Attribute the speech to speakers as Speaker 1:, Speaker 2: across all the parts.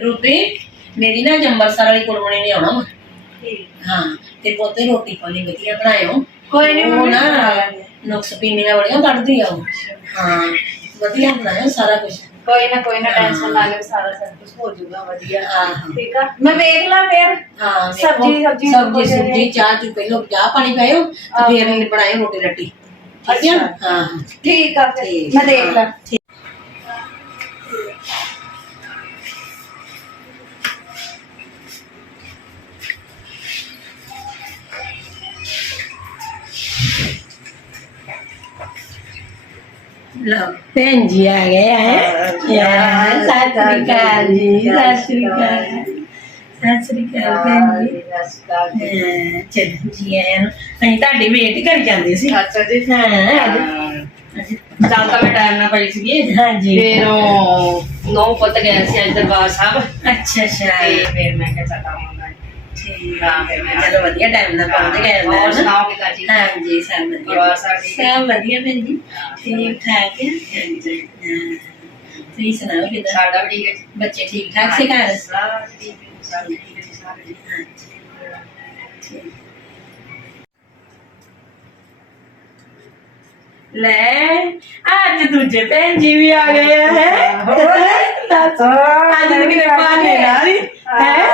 Speaker 1: ਰੂਪੀ ਮੇਰੀ ਨਾ ਜੰਬਰਸਰ ਵਾਲੀ ਕੁੜਮਣੀ ਨੇ ਆਉਣਾ ਵਾ ਹਾਂ ਤੇ ਪੋਤੇ ਰੋਟੀ ਪਾਣੀ ਵਧੀਆ ਬਣਾਇਓ
Speaker 2: ਕੋਈ ਨੀ
Speaker 1: ਉਹ
Speaker 2: ਮੰਮੀ,
Speaker 1: ਨਾ
Speaker 2: ਬਣਾ ਲਾਂਗੇ।
Speaker 1: ਨੁਕਸ ਪੀਣੀਆਂ ਬੜੀਆਂ ਕੱਢਦੀ ਆ ਉਹ ਹਾਂ ਵਧੀਆ ਬਣਾਇਓ ਸਾਰਾ ਕੁਝ
Speaker 2: ਕੋਈ ਨਾ ਕੋਈ ਨਾ ਟੈਨਸ਼ਨ ਨਾ ਲਿਓ ਸਾਰਾ ਸਭ ਕੁਝ ਹੋ ਜਾਊਗਾ ਵਧੀਆ
Speaker 1: ਹਾਂ
Speaker 2: ਠੀਕ ਆ ਮੈਂ ਵੇਖ ਲਾਂ ਫਿਰ
Speaker 1: ਹਾਂ
Speaker 2: ਸਬਜ਼ੀ-
Speaker 1: ਵੇਖੋ,
Speaker 2: ਸਬਜ਼ੀ
Speaker 1: ਸਬਜ਼ੀ
Speaker 2: ਕੁਛ
Speaker 1: ਸਬਜ਼ੀ ਚਾਹ ਚੂ ਪਹਿਲਾਂ ਚਾਹ ਪਾਣੀ ਪਾਇਓ ਤੇ ਫਿਰ ਇਹਨੇ ਬਣਾਇਓ ਰੋਟੀ ਰੱਟੀ ਠੀਕ ਹੈ
Speaker 2: ਅੱਛਾ।
Speaker 1: ਹਾਂ
Speaker 2: ਠੀਕ ਆ ਫਿਰ
Speaker 1: ਠੀਕ।
Speaker 2: ਮੈਂ ਦੇਖ ਲਾਂ
Speaker 1: ਲਓ ਭੈਣ ਜੀ ਆ ਗਏ ਹੈ? ਯਾਰ ਸਤਿ ਸ੍ਰੀ ਅਕਾਲ ਜੀ ਸਤਿ ਸ੍ਰੀ ਅਕਾਲ। ਸਤਿ ਸ੍ਰੀ ਅਕਾਲ ਭੈਣ ਜੀ। ਹਾਂ, ਚਲੋ ਜੀ ਆਇਆਂ ਨੂੰ। ਅਸੀਂ ਤੁਹਾਡੀ ਵੇਟ ਕਰ ਜਾਂਦੇ ਸੀ।
Speaker 2: ਅੱਛਾ ਜੀ।
Speaker 1: ਹਾਂ
Speaker 2: ਚੱਲ ਤਾਂ ਮੈਂ ਟਾਈਮ ਨਾਲ ਪਈ ਸੀਗੀ।
Speaker 1: ਹਾਂਜੀ।
Speaker 2: ਫਿਰ ਉਹ ਨੌ ਪੁੱਤ ਗਏ ਸੀ ਅੱਜ ਦਰਬਾਰ ਸਾਹਿਬ।
Speaker 1: ਅੱਛਾ ਅੱਛਾ।
Speaker 2: ਤੇ ਫਿਰ ਮੈਂ ਕਿਹਾ ਚੱਲ ਆਵਾਂਗਾ।
Speaker 1: ਠੀਕ ਆ ਫਿਰ ਮੈਂ ਚਲੋ ਵਧੀਆ ਟਾਈਮ ਨਾਲ ਪਹੁੰਚ ਗਏ ਮੈਂ
Speaker 2: ਹੋਰ। ਸੁਣਾਓ ਕਿਦਾਂ ਜੀ
Speaker 1: ਹਾਂਜੀ ਸਭ ਵਧੀਆ।
Speaker 2: ਪਰਿਵਾਰ ਸਭ ਠੀਕ ਹੈ?
Speaker 1: ਸਭ ਵਧੀਆ ਭੈਣ ਜੀ। ਠੀਕ ਠਾਕ ਹੈ? ਹਾਂਜੀ। ਹਾਂ। ਤੁਸੀਂ ਸੁਣਾਓ ਕਿਦਾਂ?
Speaker 2: ਸਾਡਾ ਵੀ ਠੀਕ ਹੈ ਜੀ।
Speaker 1: ਬੱਚੇ ਠੀਕ ਠਾਕ ਸੀ ਘਰ?
Speaker 2: ਸਭ ਠੀਕ ਹੈ, ਸਭ ਠੀਕ ਹੈ ਜੀ, ਸਾਰੇ ਠੀਕ ਹੈ।
Speaker 1: ਲੈ ਅੱਜ ਦੂਜੇ ਭੈਣ ਜੀ ਵੀ ਆ ਗਏ ਹੈ? ਦੱਸ। ਅੱਜ ਕਿਤੇ ਪਾਣੇ ਨਾਰੀ ਹੈ।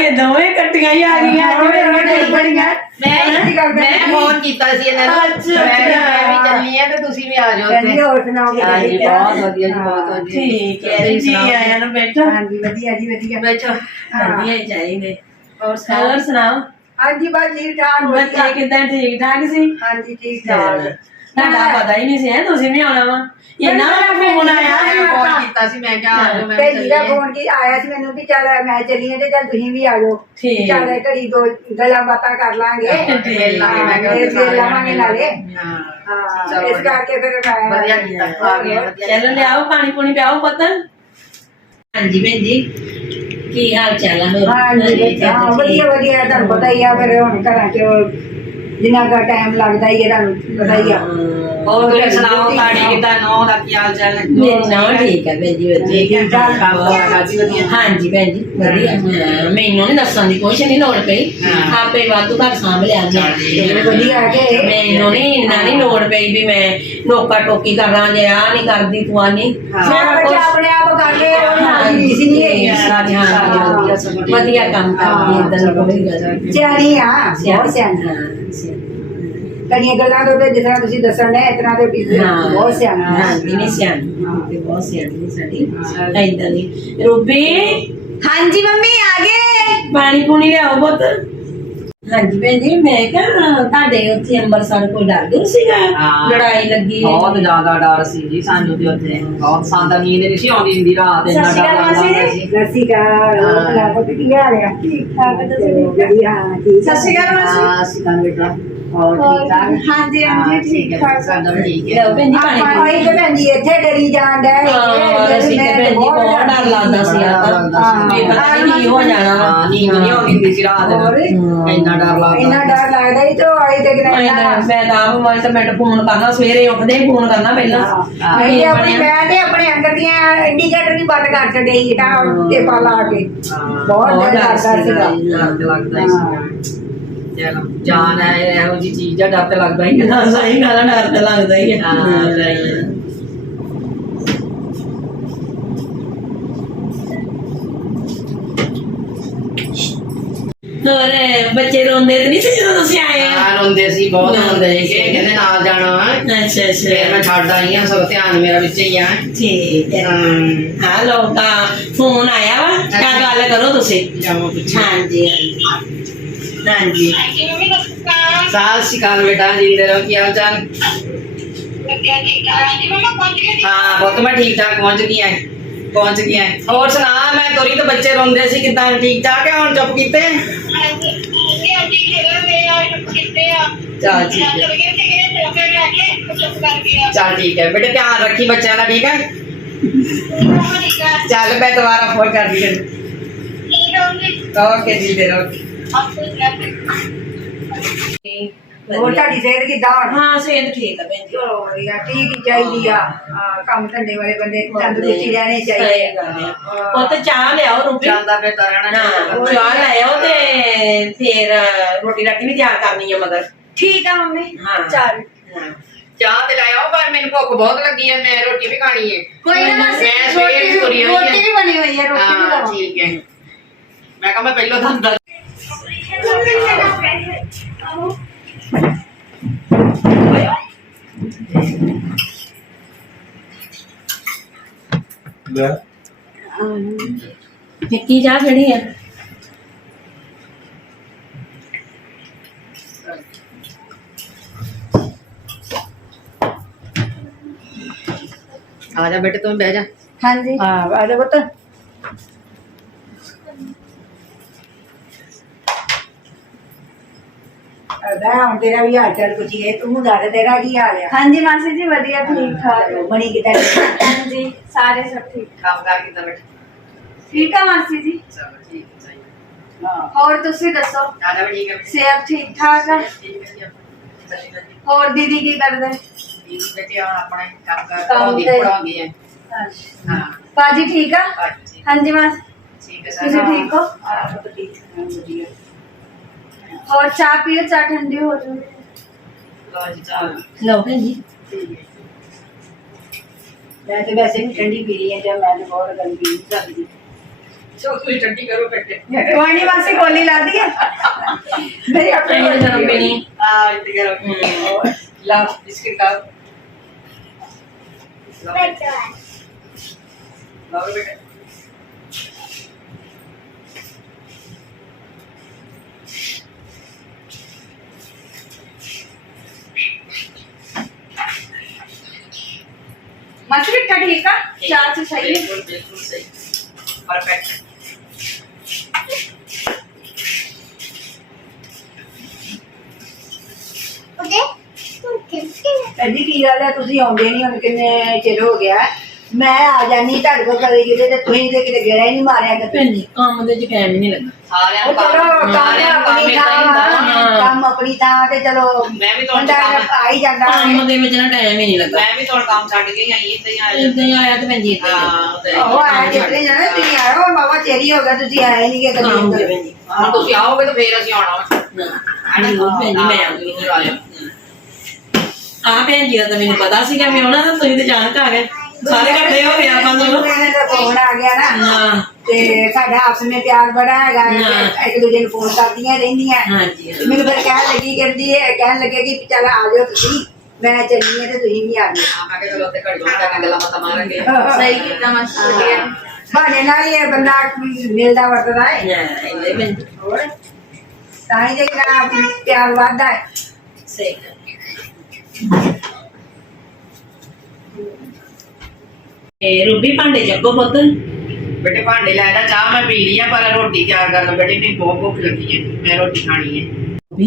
Speaker 1: ਇਹ ਦੋਵੇਂ ਇਕੱਠੀਆਂ ਹੀ ਆ ਗਈਆਂ ਅੱਜ ਮੇਰੀਆਂ ਕੁੜੀਆਂ
Speaker 2: ਮੈਂ ਮੈਂ ਫੋਨ ਕੀਤਾ ਸੀ ਇਹਨਾਂ ਨੂੰ।
Speaker 1: ਅੱਛਾ,
Speaker 2: ਮੈਂ ਕਿਹਾ। ਮੈਂ ਵੀ ਚੱਲੀ ਆ ਤੇ ਤੁਸੀਂ ਵੀ ਆ ਜਾਓ
Speaker 3: ਕਹਿੰਦੀ ਹੋਰ ਸੁਣਾਓ ਕਿੱਦਾਂ
Speaker 2: ਹਾਂਜੀ
Speaker 3: ਠੀਕ ਆ?
Speaker 2: ਬਹੁਤ ਵਧੀਆ ਜੀ ਬਹੁਤ ਵਧੀਆ।
Speaker 1: ਠੀਕ ਹੈ ਜੀ? ਆਇਆਂ ਨੂੰ ਬੈਠੋ
Speaker 3: ਹਾਂਜੀ ਵਧੀਆ ਜੀ ਵਧੀਆ
Speaker 2: ਬੈਠੋ
Speaker 1: ਵਧੀਆ ਹੀ ਚਾਹੀਦੇ।
Speaker 2: ਹੋਰ ਸੁਣਾਓ?
Speaker 1: ਹੋਰ ਸੁਣਾਓ?
Speaker 3: ਹਾਂਜੀ ਬਸ ਠੀਕ ਠਾਕ
Speaker 1: ਬੱਚੇ
Speaker 3: ਵਧੀਆ
Speaker 1: ਕਿਦਾਂ ਠੀਕ ਠਾਕ ਸੀ?
Speaker 3: ਹਾਂਜੀ ਠੀਕ ਠਾਕ
Speaker 1: ਤੁਹਾਡਾ ਪਤਾ ਹੀ ਨਹੀਂ ਸੀ ਹੈ? ਤੁਸੀਂ ਵੀ ਆਉਣਾ ਵਾ। ਇਹਨਾਂ ਦਾ ਫੋਨ ਆਇਆ
Speaker 2: ਮੈਂ ਫੋਨ ਕੀਤਾ ਸੀ ਮੈਂ ਕਿਹਾ ਆ ਜਾਓ ਮੈਂ
Speaker 3: ਤੇ
Speaker 2: ਆ
Speaker 3: ਫੋਨ ਕੀ ਆਇਆ ਸੀ ਮੈਨੂੰ ਵੀ ਚੱਲ ਮੈਂ ਚੱਲੀ ਆਂ ਤੇ ਚੱਲ ਤੁਸੀਂ ਵੀ ਆ ਜਾਓ।
Speaker 1: ਠੀਕ।
Speaker 3: ਚੱਲ ਘੜੀ ਦੋ ਗੱਲਾਂ ਬਾਤਾਂ ਕਰ ਲਾਂਗੇ।
Speaker 1: ਠੀਕ।
Speaker 2: ਮੈਂ ਕਿਹਾ ਉੱਥੇ ਸਾਰੇ
Speaker 3: ਲਾਵਾਂਗੇ ਨਾਲੇ।
Speaker 2: ਹਾਂ
Speaker 3: ਹਾਂ
Speaker 2: ਚਲੋ
Speaker 3: ਇਸ
Speaker 2: ਵਧੀਆ।
Speaker 3: ਕਰਕੇ ਫਿਰ ਮੈਂ
Speaker 2: ਵਧੀਆ ਕੀਤਾ ਆ ਗਏ ਵਧੀਆ
Speaker 1: ਚੱਲ ਲਿਆਓ ਪਾਣੀ ਪੂਣੀ ਪਿਆਓ ਪੁੱਤ। ਹਾਂਜੀ ਭੈਣ ਜੀ ਕੀ ਹਾਲ ਚਾਲ ਹੈ
Speaker 3: ਹਾਂਜੀ ਵਧੀਆ ਹਾਂ, ਵਧੀਆ ਵਧੀਆ ਤੁਹਾਨੂੰ ਪਤਾ ਹੀ ਆ ਫਿਰ ਹੁਣ ਘਰਾਂ 'ਚ ਜਿੰਨਾ ਦਾ ਟਾਈਮ ਲੱਗਦਾ ਹੀ ਹੈ ਤੁਹਾਨੂੰ ਪਤਾ ਹੀ ਆ।
Speaker 2: ਹੋਰ ਤੁਸੀਂ ਸੁਣਾਓ ਤੁਹਾਡੇ ਕਿਦਾਂ ਨੌ ਦਾ ਕੀ ਹਾਲ ਚਾਲ ਹੈ?
Speaker 1: ਮੇਰੇ ਨਾਲ ਠੀਕ ਹੈ ਭੈਣ ਜੀ ਵਧੀਆ।
Speaker 3: ਠੀਕ ਠਾਕ
Speaker 2: ਕੰਮ ਕਾਰ ਜੀ ਵਧੀਆ।
Speaker 1: ਹਾਂਜੀ ਭੈਣ ਜੀ ਵਧੀਆ। ਮੈਨੂੰ ਨਹੀਂ ਦੱਸਣ ਦੀ ਕੁਛ ਨਹੀਂ ਲੋੜ ਪਈ। ਆਪੇ ਵਾਧੂ ਘਰ ਸਾਂਭ ਲਿਆ ਮੈਂ
Speaker 3: ਵਧੀਆ ਕਿ?
Speaker 1: ਮੈਨੂੰ ਨਹੀਂ ਇੰਨਾ ਨਹੀਂ ਲੋੜ ਪਈ ਵੀ ਮੈਂ ਨੋਕਾ ਟੋਕੀ ਕਰਾਂ ਜੇ ਆ ਨਹੀਂ ਕਰਦੀ ਤੂੰ ਆ ਨਹੀਂ
Speaker 2: ਹਾਂ।
Speaker 3: ਮੈਂ ਬੱਚੇ ਆਪਣੇ ਆਪ ਕਰ ਲਏ ਉਹਨਾਂ ਦੀ ਰੀਸ ਨਹੀਂ
Speaker 1: ਹਾਂ,
Speaker 2: ਵਧੀਆ।
Speaker 1: ਵਧੀਆ ਕੰਮ ਕਰਦੀ ਇਦਾਂ ਦੀ ਕੋਈ ਗੱਲ ਨਹੀਂ
Speaker 3: ਸਿਆਣੀ ਆ ਬਹੁਤ ਸਿਆਣੀ। ਕਈਆਂ ਗੱਲਾਂ ਤੋਂ ਤੇ ਜਿਸ ਤਰ੍ਹਾਂ ਤੁਸੀਂ ਦੱਸਣ ਇਸ ਤਰ੍ਹਾਂ ਦੇ ਵੀ ਬਹੁਤ ਸਿਆਣਾ
Speaker 1: ਹਾਂ। ਨਹੀਂ ਸਿਆਣੀ ਤੇ ਬਹੁਤ ਸਿਆਣੀ ਸਾਡੀ ਇਦਾਂ ਦੀ। ਰੂਬੀ?
Speaker 3: ਹਾਂਜੀ ਮੰਮੀ ਆ ਗਏ।
Speaker 1: ਪਾਣੀ ਪੂਣੀ ਲਿਆਓ ਪੁੱਤ। ਹਾਂਜੀ ਭੈਣ ਜੀ ਮੈਂ ਕਿਹਾ ਤੁਹਾਡੇ ਉੱਥੇ ਅੰਮ੍ਰਿਤਸਰ ਕੋਈ ਡਰ ਡਰ ਸੀਗਾ। ਲੜਾਈ ਲੱਗੀ
Speaker 2: ਬਹੁਤ ਜ਼ਿਆਦਾ ਡਰ ਸੀ ਜੀ ਸਾਨੂੰ ਤੇ ਉੱਥੇ। ਬਹੁਤ ਸਾਂਦਾ ਨੀਂਦ ਨਹੀਂ ਸੀ ਆਉਂਦੀ ਹੁੰਦੀ ਰਾਤ ਇੰਨਾ ਡਰ ਲੱਗਦਾ ਸੀ।
Speaker 3: ਲੱਸੀ ਦਾ
Speaker 2: ਹਾਂ।
Speaker 3: ਰੋਟਲਾ ਪੁੱਤ ਕੀ ਆ? ਠੀਕ ਠਾਕ ਤੁਸੀਂ ਵਧੀਆ ਠੀਕ।
Speaker 1: ਸਤਿ ਸ਼੍ਰੀ ਅਕਾਲ ਮਾਸੀ।
Speaker 2: ਹਾਂ ਅਸੀਂ ਤਾਂ ਬੇਟਾ। ਹੋਰ ਠੀਕ ਠਾਕ?
Speaker 3: ਹਾਂਜੀ
Speaker 2: ਹਾਂ, ਠੀਕ ਹੈ ਸਾਡਾ ਠੀਕ ਹੈ।
Speaker 1: ਲਿਆਓ ਭੈਣ ਜੀ ਪਾਣੀ
Speaker 3: ਆਪਾਂ
Speaker 1: ਪੂਣੀ
Speaker 3: ਆਈ ਤੇ ਭੈਣ ਜੀ ਇੱਥੇ ਡਰੀ ਜਾਣ ਡੈ
Speaker 1: ਹਾਂ। ਅਸੀਂ ਤੇ ਭੈਣ ਜੀ ਬਹੁਤ ਡਰ ਲੱਗਦਾ ਸੀ ਆ
Speaker 3: ਹਾਂ।
Speaker 1: ਵੀ ਪਤਾ ਨਹੀਂ ਕੀ ਹੋ ਜਾਣਾ
Speaker 2: ਹਾਂ ਨੀਂਦ ਨਹੀਂ ਆਉਂਦੀ ਹੁੰਦੀ ਸੀ ਰਾਤ।
Speaker 3: ਹੋਰ?
Speaker 2: ਇੰਨਾ ਡਰ ਲੱਗਦਾ
Speaker 3: ਇੰਨਾ ਡਰ ਲੱਗਦਾ ਹੀ ਤੇ ਆਈ ਤੇ
Speaker 1: ਮੈਂ
Speaker 3: ਕਿਤੇ
Speaker 1: ਮੈਂ ਤਾਂ ਆਪ ਮੈਂ ਤਾਂ ਮਿੰਟ ਫੋਨ ਕਰਨਾ ਸਵੇਰੇ ਉੱਠਦੇ ਹੀ ਫੋਨ ਕਰਨਾ ਪਹਿਲਾਂ।
Speaker 3: ਮੈਂ ਤੇ ਆਪਣੀ ਮੈਂ ਤੇ ਆਪਣੇ ਅੰਦਰ ਦੀਆਂ ਇੰਡੀਕੇਟਰ ਵੀ ਬੰਦ ਕਰ ਛੱਡੇ ਸੀ ਤਾਂ ਤੇ ਪਾ ਲਾ ਕੇ।
Speaker 2: ਹਾਂ,
Speaker 3: ਬਹੁਤ
Speaker 1: ਬਹੁਤ
Speaker 3: ਡਰ
Speaker 1: ਡਰ
Speaker 3: ਲੱਗਦਾ
Speaker 2: ਤੇ ਲੱਗਦਾ ਹੀ ਸੀ ਚਲੋ ਜਾਨ ਹੈ ਇਹੋ ਜੀ ਚੀਜ਼ ਆ ਡਰ ਤੇ ਲੱਗਦਾ ਹੀ ਹੈ
Speaker 1: ਹਾਂ ਸਹੀ ਗੱਲ ਆ, ਡਰ ਤਾਂ ਲੱਗਦਾ ਹੀ ਹੈ।
Speaker 2: ਹਾਂ, ਸਹੀ ਹੈ।
Speaker 1: ਹੋਰ ਬੱਚੇ ਰੋਂਦੇ ਤੇ ਨਹੀਂ ਸੀ ਜਦੋਂ ਤੁਸੀਂ ਆਏ? ਆ
Speaker 2: ਹਾਂ ਰੋਂਦੇ ਸੀ ਬਹੁਤ ਰੋਂਦੇ ਸੀ। ਕਿ ਕਹਿੰਦੇ ਨਾਲ ਜਾਣਾ ਵਾ?
Speaker 1: ਅੱਛਾ
Speaker 2: ਫਿਰ
Speaker 1: ਅੱਛਾ
Speaker 2: ਮੈਂ ਛੱਡ ਆਈ ਆ ਸਭ ਧਿਆਨ ਮੇਰਾ ਵਿੱਚ ਹੀ ਆ।
Speaker 1: ਠੀਕ ਹੈ।
Speaker 2: ਹਾਂ।
Speaker 1: ਹਾਂ ਲੋਕਾ ਫੋਨ ਆਇਆ ਵਾ ਕਿਆ ਗੱਲ ਕਰੋ ਤੁਸੀਂ।
Speaker 2: ਜਾਵਾਂ ਪਿੱਛੇ।
Speaker 1: ਹਾਂਜੀ ਹਾਂਜੀ। ਹਾਂਜੀ
Speaker 2: ਸਾਲ ਸਿਕਾਲ ਬੇਟਾ ਜਿੰਦੇ ਰਹੋ ਕੀ ਹਾਲ ਚਾਲ ਹਾਂ ਬਹੁਤ ਮੈਂ ਠੀਕ ਠਾਕ ਪਹੁੰਚ ਗਈ ਆ ਪਹੁੰਚ ਗਈ ਆ ਹੋਰ ਸੁਣਾ ਮੈਂ ਤੋਰੀ ਤੇ ਬੱਚੇ ਰੋਂਦੇ ਸੀ ਕਿਦਾਂ ਠੀਕ ਠਾਕ ਹੈ ਹੁਣ ਚੁੱਪ ਕੀਤੇ ਚੱਲ ਠੀਕ ਹੈ ਚੱਲ ਠੀਕ ਹੈ ਬੇਟੇ ਧਿਆਨ ਰੱਖੀ ਬੱਚਿਆਂ ਦਾ ਠੀਕ ਹੈ ਚੱਲ ਮੈਂ ਦੁਬਾਰਾ ਫੋਨ ਕਰਦੀ ਹਾਂ ਓਕੇ ਜੀ ਦੇ ਰੋ
Speaker 3: ਹੋਰ ਤੁਹਾਡੀ ਸਿਹਤ ਕਿੱਦਾਂ ਹੁਣ?
Speaker 1: ਹਾਂ ਸਿਹਤ ਠੀਕ ਆ ਭੈਣ ਜੀ।
Speaker 3: ਚਲੋ ਵਧੀਆ ਠੀਕ ਹੀ ਚਾਹੀਦੀ ਆ। ਹਾਂ, ਕੰਮ ਧੰਦੇ ਵਾਲੇ ਬੰਦੇ ਤੰਦਰੁਸਤੀ ਰਹਿਣੇ ਚਾਹੀਦੇ
Speaker 1: ਸਹੀ ਗੱਲ ਆ। ਉਹ ਤਾਂ ਚਾਹ ਲਿਆਓ ਰੋਟੀ।
Speaker 2: ਚੱਲਦਾ ਫਿਰ ਤਾਂ ਰਹਿਣਾ
Speaker 1: ਹਾਂ ਚਾਹ ਲਿਆਓ ਤੇ ਫਿਰ ਰੋਟੀ ਰਾਟੀ ਵੀ ਤਿਆਰ ਕਰਨੀ ਆ ਮਗਰ।
Speaker 4: ਠੀਕ ਆ ਮੰਮੀ
Speaker 1: ਹਾਂ।
Speaker 4: ਚੱਲ
Speaker 1: ਹਾਂ।
Speaker 2: ਚਾਹ ਤੇ ਲਾਇਓ ਪਰ ਮੈਨੂੰ ਭੁੱਖ ਬਹੁਤ ਲੱਗੀ ਹੈ ਮੈਂ ਰੋਟੀ ਵੀ ਖਾਣੀ ਹੈ
Speaker 4: ਕੋਈ ਨਾ ਮਾਸੀ
Speaker 2: ਮੈਂ ਸਵੇਰੇ
Speaker 4: ਰੋਟੀ
Speaker 2: ਤੁਰੀ
Speaker 4: ਵੀ
Speaker 2: ਹੋਈ
Speaker 4: ਰੋਟੀ
Speaker 2: ਹੈ
Speaker 4: ਵੀ ਬਣੀ ਹੋਈ ਹੈ ਰੋਟੀ ਵੀ
Speaker 2: ਹਾਂ
Speaker 4: ਲਵਾਂ
Speaker 2: ਠੀਕ ਹੈ। ਮੈਂ ਕਹਾਂ ਮੈਂ ਪਹਿਲਾਂ ਤੁਹਾਨੂੰ ਦੱਸ
Speaker 5: ਲੈ
Speaker 1: ਫਿੱਕੀ ਚਾਹ ਕਿਹੜੀ ਆ
Speaker 2: ਆ ਜਾ ਬੇਟੇ ਤੂੰ ਬਹਿ ਜਾ
Speaker 4: ਹਾਂਜੀ
Speaker 3: ਹਾਂ ਆ ਜਾ ਪੁੱਤ ਅਦਾ ਹੁਣ ਤੇਰਾ ਵੀ ਹਾਲ ਚਾਲ ਪੁੱਛੀਏ ਤੂੰ ਦੱਸ ਤੇਰਾ ਕੀ ਹਾਲ ਆ?
Speaker 4: ਹਾਂਜੀ ਮਾਸੀ ਜੀ ਵਧੀਆ ਠੀਕ ਠਾਕ।
Speaker 3: ਬਣੀ ਕਿਦਾਂ
Speaker 4: ਹਾਂਜੀ ਸਾਰੇ ਸਭ ਠੀਕ
Speaker 2: ਕੰਮ ਕਰ ਕਿੱਦਾਂ ਬੇਟੇ
Speaker 4: ਠੀਕ ਆ ਮਾਸੀ ਜੀ।
Speaker 2: ਚਲੋ ਠੀਕ ਹੈ ਸਹੀ
Speaker 3: ਹਾਂ।
Speaker 4: ਹੋਰ ਤੁਸੀਂ ਦੱਸੋ?
Speaker 2: ਆ ਜਾ ਠੀਕ ਹੈ ਬੇਟੇ
Speaker 4: ਸਿਹਤ ਠੀਕ ਠਾਕ ਆ?
Speaker 2: ਠੀਕ ਹੈ ਜੀ ਸਹੀ ਹੈ ਜੀ।
Speaker 4: ਹੋਰ ਦੀਦੀ ਕੀ ਕਰਦੇ?
Speaker 2: ਠੀਕ ਬੇਟੇ ਆ ਆਪਣਾ ਕੰਮ ਕਰ
Speaker 4: ਕੰਮ
Speaker 2: ਪੜਾਉਂਦੀ
Speaker 4: ਤੇ-
Speaker 2: ਪੜਾਉਂਦੀ ਹੈ ਹਾਂ।
Speaker 4: ਬਾਜੀ ਠੀਕ ਆ?
Speaker 2: ਬਾਕੀ ਠੀਕ-
Speaker 4: ਹਾਂਜੀ ਮਾਸ।
Speaker 2: ਠੀਕ ਹੈ
Speaker 4: ਤੁਸੀਂ
Speaker 2: ਸਾਰਾ
Speaker 4: ਠੀਕ ਹੋ?
Speaker 3: ਆ ਪੁੱਤ ਠੀਕ ਹਾਂ ਵਧੀਆ।
Speaker 4: ਹੋਰ ਚਾਹ ਪੀਓ ਚਾਹ ਠੰਡੀ ਹੋ ਜਾਊਗੀ
Speaker 2: ਲਓ ਜੀ ਚਾਹ
Speaker 1: ਲਓ ਭੈਣ ਜੀ
Speaker 3: ਮੈਂ ਤੇ ਵੈਸੇ ਵੀ ਠੰਡੀ ਪੀ ਰਹੀ ਹਾਂ ਜਾਂ ਮੈਂ ਤੇ ਬਹੁਤ ਗਰਮ ਪੀ ਨਹੀਂ ਸਕਦੀ
Speaker 2: ਚਲੋ ਤੁਸੀਂ ਠੰਡੀ ਕਰੋ ਬੇਟੇ
Speaker 4: ਕੋਈ ਮਾਸੀ ਗੋਲੀ ਲਾ ਦੀ
Speaker 3: ਮੇਰੀ ਆਪਣੀ
Speaker 1: ਅਸੀਂ ਤਾਂ ਗਰਮ ਪੀਣੀ
Speaker 2: ਆ ਇੱਥੇ ਕਰੋ ਲਾ ਬਿਸਕਿਟ ਖਾ ਲਓ ਬੇਟੇ। ਲਓ ਬੇਟੇ
Speaker 4: ਹੈ।
Speaker 2: ਬਿਲਕੁਲ ਬਿਲਕੁਲ ਸਹੀ। ਪਰਫੈਕਟ
Speaker 3: ਐਡੀ ਕੀ ਗੱਲ ਹੈ? ਤੁਸੀਂ ਆਉਂਦੇ ਨਹੀਂ ਹੁਣ ਕਿੰਨੇ ਚਿਰ ਹੋ ਗਿਆ ਮੈਂ ਆ ਜਾਨੀ ਤੁਹਾਡੇ ਕੋਲ ਕਦੇ ਕਿਤੇ ਤੇ ਤੁਸੀਂ ਤੇ ਕਿਤੇ ਗੇੜਾ ਹੀ ਨਹੀਂ ਮਾਰਿਆ ਕਦੇ।
Speaker 1: ਭੈਣ ਕੰਮ ਦੇ ਚ ਟਾਈਮ ਹੀ ਨਹੀਂ ਲੱਗਾ।
Speaker 2: ਸਾਰਿਆਂ
Speaker 3: ਉਹ ਚਲੋ
Speaker 2: ਕੰਮ
Speaker 3: ਆਪਣੀ ਥਾਂ ਵਾ, ਆਪਣੀ ਥਾਂ ਤੇ ਚਲੋ
Speaker 2: ਮੈਂ ਵੀ ਤੁਹਾਨੂੰ
Speaker 3: ਬੰਦਾ
Speaker 2: ਕੰਮ
Speaker 3: ਆ ਹੀ ਜਾਂਦਾ
Speaker 1: ਕੰਮ ਦੇ ਵਿੱਚ ਨਾ ਟਾਈਮ ਹੀ ਨਹੀਂ ਲੱਗਾ
Speaker 2: ਮੈਂ ਵੀ ਤੁਹਾਡਾ ਕੰਮ ਛੱਡ ਕੇ ਆਈ ਇੱਥੇ ਹੀ ਆ
Speaker 1: ਇਦਾਂ ਹੀ ਆਇਆ ਤੇ ਭੈਣ ਜੀ ਏਦਾਂ ਹੀ
Speaker 2: ਤੇ
Speaker 3: ਉਹ ਆਇਆ ਜਿੱਤੇ ਜਾਣਾ ਤੁਸੀਂ ਆਇਓ ਬਾਬਾ ਚੇਰੀ ਹੋ ਗਿਆ ਤੁਸੀਂ ਆਏ ਨਹੀਂ ਕਿ
Speaker 1: ਕੰਮ ਦੇ
Speaker 3: ਕਦੇ
Speaker 1: ਭੈਣ ਜੀ।
Speaker 2: ਹੁਣ ਤੁਸੀਂ ਆਓਗੇ ਤਾਂ ਫੇਰ ਅਸੀਂ ਆਉਣਾ। ਵਾ।
Speaker 1: ਹਾਂ ਜ਼ਰੂਰ ਭੈਣ ਜੀ ਮੈਂ ਆਉਂਗੀ
Speaker 2: ਜ਼ਰੂਰ ਆਇਓ
Speaker 1: ਆ ਭੈਣ ਜੀ ਦਾ ਤਾਂ ਮੈਨੂੰ ਪਤਾ ਸੀਗਾ ਮੈਂ ਉਹਨਾਂ ਦਾ ਤੁਸੀਂ ਤੇ ਜਾਣ ਗਏ ਸਾਰੇ ਇਕੱਠੇ ਹੋ ਗਏ ਆਪਾਂ ਦੋਨੋਂ।
Speaker 3: ਮੈਨੂੰ ਤਾਂ ਫੋਨ ਆ ਗਿਆ ਨਾ।
Speaker 1: ਹਾਂ।
Speaker 3: ਤੇ ਸਾਡਾ ਆਪਸ ਵਿੱਚ ਪਿਆਰ ਬੜਾ ਹੈਗਾ
Speaker 1: ਹਾਂ।
Speaker 3: ਇੱਕ ਦੂਜੇ ਨੂੰ ਫੋਨ ਕਰਦੀਆਂ ਰਹਿੰਦੀਆਂ
Speaker 1: ਹਾਂਜੀ
Speaker 3: ਤੇ ਮੈਨੂੰ ਫਿਰ ਕਹਿਣ ਲੱਗੀ ਕਹਿੰਦੀ ਹੈ ਕਹਿਣ ਲੱਗੇ ਕਿ ਚੱਲ ਆ ਜਾਓ ਤੁਸੀਂ। ਮੈਂ ਚੱਲੀ ਹਾਂ ਤੇ ਤੁਸੀਂ ਵੀ ਆ ਜਾਓ
Speaker 2: ਮੈਂ ਕਿਹਾ ਚਲੋ ਉੱਥੇ ਘੜੀ ਘੜੀ ਕਰਕੇ ਗੱਲਾਂ ਬਾਤਾਂ ਮਾਰਾਂਗੇ।
Speaker 4: ਸਹੀ ਕੀਤਾ ਮਾਸੀ ਵਧੀਆ
Speaker 3: ਬਾਣੇ ਨਾਲ ਹੀ ਇਹ ਬੰਦਾ ਮਿਲਦਾ ਵਰਤਦਾ ਹੈ।
Speaker 1: ਹਾਂ ਭੈਣ ਜੀ
Speaker 3: ਹੋਰ? ਤਾਂ ਹੀ ਤੇ ਜਿਹੜਾ ਪਿਆਰ ਵੱਧਦਾ ਹੈ।
Speaker 1: ਸਹੀ। ਇਹ ਰੂਬੀ ਭਾਂਡੇ ਚੱਕੋ ਪੁੱਤ।
Speaker 2: ਬੇਟੇ ਭਾਂਡੇ ਲੈ ਜਾ ਚਾਹ ਮੈਂ ਪੀ ਲਈ ਆ ਪਰ ਰੋਟੀ ਤਿਆਰ ਕਰ ਲਓ ਬੇਟੇ ਮੈਨੂੰ ਬਹੁਤ ਭੁੱਖ ਲੱਗੀ ਹੈ ਮੈਂ ਰੋਟੀ ਖਾਣੀ ਹੈ
Speaker 1: ਵੀ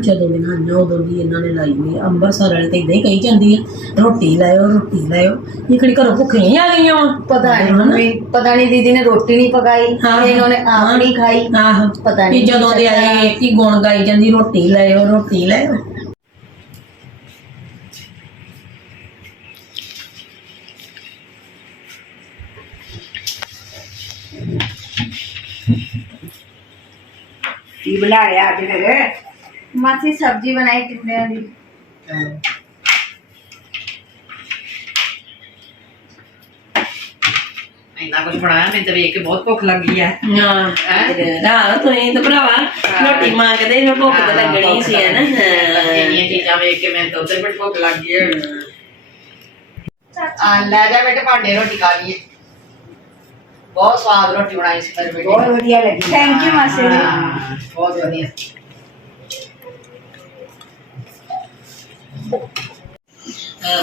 Speaker 1: ਜਦੋਂ ਬਣਾਉਂਦੇ ਉਦੋਂ ਦੀ ਇਹਨਾਂ ਨੇ ਲਾਈ ਹੋਈ ਆ। ਅੰਮ੍ਰਿਤਸਰ ਵਾਲੇ ਤੇ ਇਦਾਂ ਹੀ ਕਹੀ ਜਾਂਦੀ ਆ ਰੋਟੀ ਲਾਇਓ ਰੋਟੀ ਲਾਇਓ ਇਹ ਕਿਹੜੀ ਘਰੋਂ ਭੁੱਖ ਹੀ ਆ ਗਈਆਂ ਵਾਂ।
Speaker 6: ਪਤਾ ਨਹੀਂ
Speaker 1: ਹਨਾ?
Speaker 6: ਮੰਮੀ ਪਤਾ ਨਹੀਂ ਦੀਦੀ ਨੇ ਰੋਟੀ ਨਹੀਂ
Speaker 1: ਪਕਾਈ
Speaker 6: ਹਾਂ। ਇਹਨਾਂ ਨੇ
Speaker 1: ਆਪ
Speaker 6: ਨਹੀਂ ਖਾਈ
Speaker 1: ਆਹੋ
Speaker 6: ਪਤਾ ਨਹੀਂ
Speaker 1: ਜਦੋਂ ਦੇ ਆਏ ਕੀ ਗੁਣ ਗਾਈ ਜਾਂਦੀ ਰੋਟੀ ਲਾਇਓ ਰੋਟੀ ਲਾਇਓ
Speaker 3: ਕੀ ਬਣਾ ਰਿਹਾ ਅੱਜ ਫਿਰ
Speaker 4: ਮਾਸੀ ਸਬਜ਼ੀ ਬਣਾਈ ਟਿੰਡਿਆਂ ਦੀ
Speaker 2: ਇੰਨਾ ਕੁਝ ਬਣਾਇਆ ਮੈਨੂੰ ਤਾਂ ਵੇਖ ਕੇ ਬਹੁਤ ਭੁੱਖ ਲੱਗੀ ਹੈ।
Speaker 1: ਹਾਂ? ਰਾਹ ਤੁਸੀਂ ਤਾਂ ਭਰਾਵਾ ਰੋਟੀ ਮੰਗਦੇ ਨੇ ਭੁੱਖ ਤਾਂ ਲੱਗਣੀ ਸੀ ਹੈ ਨਾ।
Speaker 2: ਇੰਨੀਆਂ ਚੀਜ਼ਾਂ ਵੇਖ ਕੇ ਮੈਨੂੰ ਤਾਂ ਉੱਧਰ ਬੜੀ ਭੁੱਖ ਲੱਗ ਗਈ ਹੈ। ਆ ਲੈ ਜਾ ਬੇਟੇ ਭਾਂਡੇ ਰੋਟੀ ਖਾ ਲਈਏ। ਬਹੁਤ ਸਵਾਦ ਰੋਟੀ ਬਣਾਈ ਸੀ ਪਰ ਬੇਟੇ
Speaker 3: ਬਹੁਤ ਵਧੀਆ ਲੱਗੀ।
Speaker 4: ਥੈਂਕ ਯੂ ਮਾਸੀ ਜੀ।
Speaker 2: ਹਾਂ, ਬਹੁਤ ਵਧੀਆ।
Speaker 1: ਹਾਂ।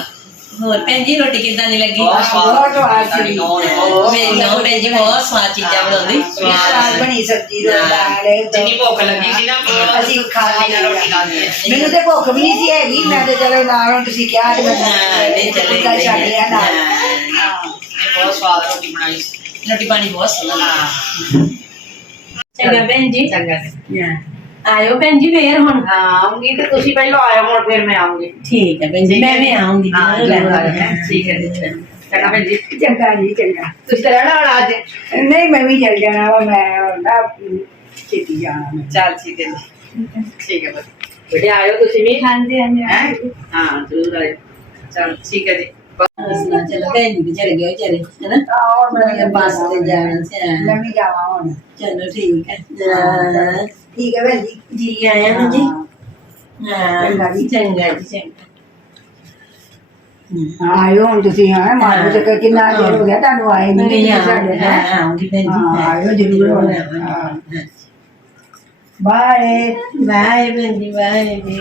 Speaker 1: ਹੋਰ ਭੈਣ ਜੀ ਰੋਟੀ ਕਿੱਦਾਂ ਦੀ ਲੱਗੀ?
Speaker 2: ਬਹੁਤ ਸਵਾਦ।
Speaker 3: ਬਹੁਤ ਸਵਾਦ ਸੀ।
Speaker 2: ਤੁਹਾਡੀ ਨੌਂ ਨੇ ਬਹੁਤ
Speaker 1: ਮੇਰੀ ਨੌ ਭੈਣ ਜੀ ਬਹੁਤ ਸਵਾਦ ਚੀਜ਼ਾਂ ਬਣਾਉਂਦੀ।
Speaker 3: ਸਵਾਦ ਬਣੀ ਸਬਜ਼ੀ ਦਾ ਦਾਲ
Speaker 2: ਜਿੰਨੀ ਭੁੱਖ ਲੱਗੀ ਸੀ ਨਾ
Speaker 3: ਅਸੀਂ ਖਾ ਲਈ
Speaker 2: ਨਾਲ ਰੋਟੀ ਖਾ ਲਈ
Speaker 3: ਮੈਨੂੰ ਤੇ ਭੁੱਖ ਵੀ ਨਹੀਂ ਸੀ ਹੈਗੀ। ਮੈਂ ਤੇ ਚਲੋ ਨਾਲ ਹੁਣ ਤੁਸੀਂ ਕਿਹਾ ਤੇ ਮੈਂ
Speaker 1: ਹਾਂ, ਨਹੀਂ ਚੱਲੇ
Speaker 3: ਫੁਲਕਾ ਛੱਡ ਲਿਆ ਨਾਲ।
Speaker 1: ਹਾਂ।
Speaker 2: ਬਹੁਤ ਸਵਾਦ ਰੋਟੀ ਬਣਾਈ ਸੀ।
Speaker 1: ਰੋਟੀ ਪਾਣੀ ਬਹੁਤ
Speaker 2: ਹਾਂ
Speaker 1: ਚੰਗਾ ਭੈਣ ਜੀ।
Speaker 2: ਚੰਗਾ। ਜੀ।
Speaker 1: ਆਇਓ ਭੈਣ ਜੀ ਫੇਰ ਹੁਣ।
Speaker 2: ਹਾਂ ਆਉਂਗੀ ਤੇ ਤੁਸੀਂ ਪਹਿਲਾਂ ਆਇਓ ਹੁਣ ਫਿਰ ਮੈਂ ਆਉਂਗੀ।
Speaker 1: ਠੀਕ ਹੈ ਭੈਣ ਜੀ ਮੈਂ ਵੀ ਆਉਂਗੀ।
Speaker 2: ਹਾਂ ਜ਼ਰੂਰ ਆਇਓ। ਠੀਕ ਹੈ ਜੀ ਚੰਗਾ ਭੈਣ ਜੀ।
Speaker 3: ਚੰਗਾ ਜੀ ਚੰਗਾ।
Speaker 2: ਤੁਸੀਂ ਤਾਂ ਰਹਿਣਾ ਹੁਣ ਅੱਜ?
Speaker 3: ਨਹੀਂ ਮੈਂ ਵੀ ਚੱਲ ਜਾਣਾ ਵਾ ਮੈਂ ਨਾ ਛੇਤੀ ਜਾਣਾ ਮੈਂ
Speaker 2: ਚੱਲ ਠੀਕ ਹੈ ਜੀ। ਠੀਕ ਹੈ ਬਸ ਬੇਟੇ ਆਇਓ ਤੁਸੀਂ ਵੀ
Speaker 4: ਹਾਂਜੀ ਹਾਂਜੀ।
Speaker 2: ਹੈ? ਹਾਂ ਜ਼ਰੂਰ ਆਇਓ। ਚਲ ਠੀਕ ਹੈ ਜੀ।
Speaker 1: ਹਸਨਾ ਚਲੋ ਭੈਣ ਜੀ ਵੀ ਚਲੇ ਗਏ ਵਿਚਾਰੇ ਹੈਨਾ
Speaker 3: ਆਹ
Speaker 1: ਮੈਂ ਬੱਸ ਤੇ ਜਾਣਾ ਸੀ
Speaker 3: ਮੈਂ ਵੀ ਜਾਵਾਂ ਹੁਣ
Speaker 1: ਚਲੋ ਠੀਕ ਹੈ ਹਾਂ,
Speaker 3: ਠੀਕ ਹੈ ਭੈਣ ਜੀ
Speaker 1: ਜੀ ਆਇਆ ਨੂੰ ਜੀ ਹਾਂ
Speaker 3: ਚੰਗਾ ਜੀ।
Speaker 1: ਚੰਗਾ ਜੀ ਚੰਗਾ
Speaker 3: ਹਾਂ ਆਇਓ ਹੁਣ ਤੁਸੀਂ ਹਾਂ ਮਾਰੋ ਚੱਕਰ ਕਿੰਨਾ ਚਿਰ ਹੋ ਗਿਆ ਤੁਹਾਨੂੰ ਆਏ ਨਹੀਂ
Speaker 1: ਨਹੀਂ
Speaker 3: ਕਿਤੇ ਸਾਡੇ
Speaker 1: ਹਾਂ
Speaker 3: ਨਾਲ
Speaker 1: ਆਉਂਗੀ ਭੈਣ ਜੀ
Speaker 3: ਹਾਂ, ਆਇਓ ਜ਼ਰੂਰ ਹੁਣ।
Speaker 1: ਹਾਂ
Speaker 3: ਬਾਏ
Speaker 1: ਬਾਏ ਭੈਣ ਜੀ ਬਾਏ ਜੀ